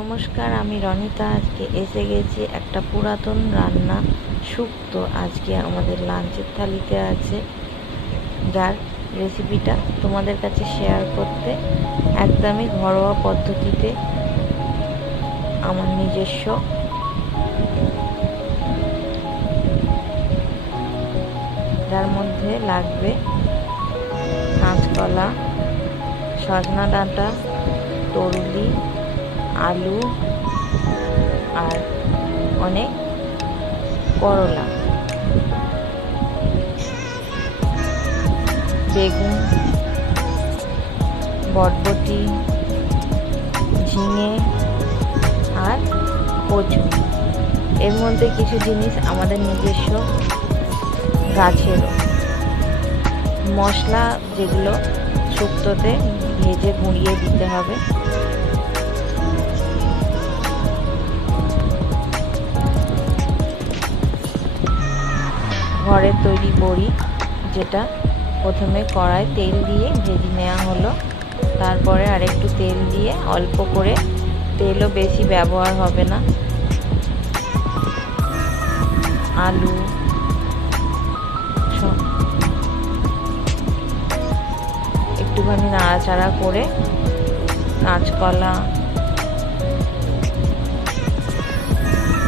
নমস্কার, আমি রনিতা। আজকে এসে গেছি একটা পুরাতন রান্না, শুক্তো। আজকে আমাদের লাঞ্চের থালিতে আছে, যার রেসিপিটা তোমাদের কাছে শেয়ার করতে একদমই ঘরোয়া পদ্ধতিতে, আমার নিজস্ব। যার মধ্যে লাগবে কাঁচকলা, সজনা ডাঁটা, তরুলি, আলু আর অনেক করলা, বেগুন, বরবটি, ঝিঙে আর কচু। এর মধ্যে কিছু জিনিস আমাদের নিজস্ব গাছেরও। মশলা যেগুলো শুক্তোতে ভেজে গুঁড়িয়ে দিতে হবে। ঘরের তৈরি বড়ি, যেটা প্রথমে কড়ায় তেল দিয়ে ভেজে নেওয়া হলো, তারপরে আরেকটু তেল দিয়ে অল্প করে, তেলও বেশি ব্যবহার হবে না, আলু একটুখানি নাড়াচাড়া করে কাঁচকলা,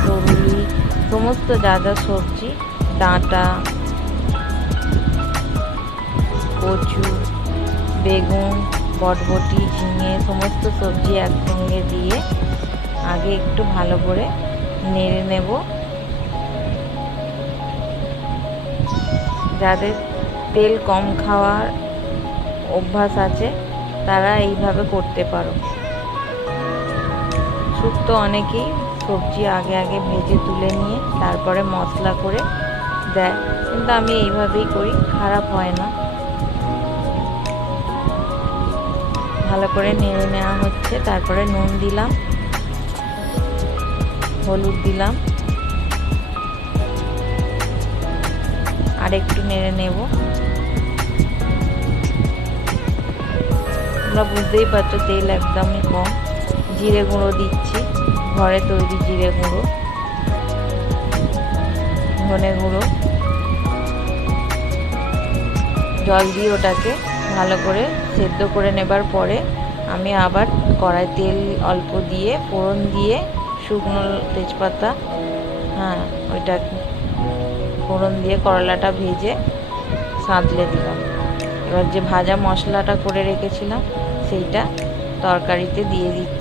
তরুলি, সমস্ত যা যা সবজি, ডাঁটা, কচু, বেগুন, বরবটি, ঝিঙে, সমস্ত সবজি একসঙ্গে দিয়ে আগে একটু ভালো করে নেড়ে নেব। যাদের তেল কম খাওয়ার অভ্যাস আছে তারা এইভাবে করতে পারো। শুক্তো অনেকেই সবজি আগে আগে ভেজে তুলে নিয়ে তারপরে মশলা করে দেয়, কিন্তু আমি এইভাবেই করি, খারাপ হয় না। ভালো করে নেড়ে নেওয়া হচ্ছে, তারপরে নুন দিলাম, হলুদ দিলাম, আর একটু নেড়ে নেব। তোমরা বুঝতেই পারছো তেল একদমই কম। জিরে গুঁড়ো দিচ্ছি, ঘরে তৈরি জিরে গুঁড়ো, ধনে গুঁড়ো। জল দিয়ে ওটাকে ভালো করে সেদ্ধ করে নেবার পরে আমি আবার কড়াই তেল অল্প দিয়ে ফোড়ন দিয়ে শুকনো তেজপাতা, ওইটা ফোড়ন দিয়ে করলাটা ভেজে সাঁতলে দিলাম। এবার যে ভাজা মশলাটা করে রেখেছিলাম সেইটা তরকারিতে দিয়ে দিচ্ছি।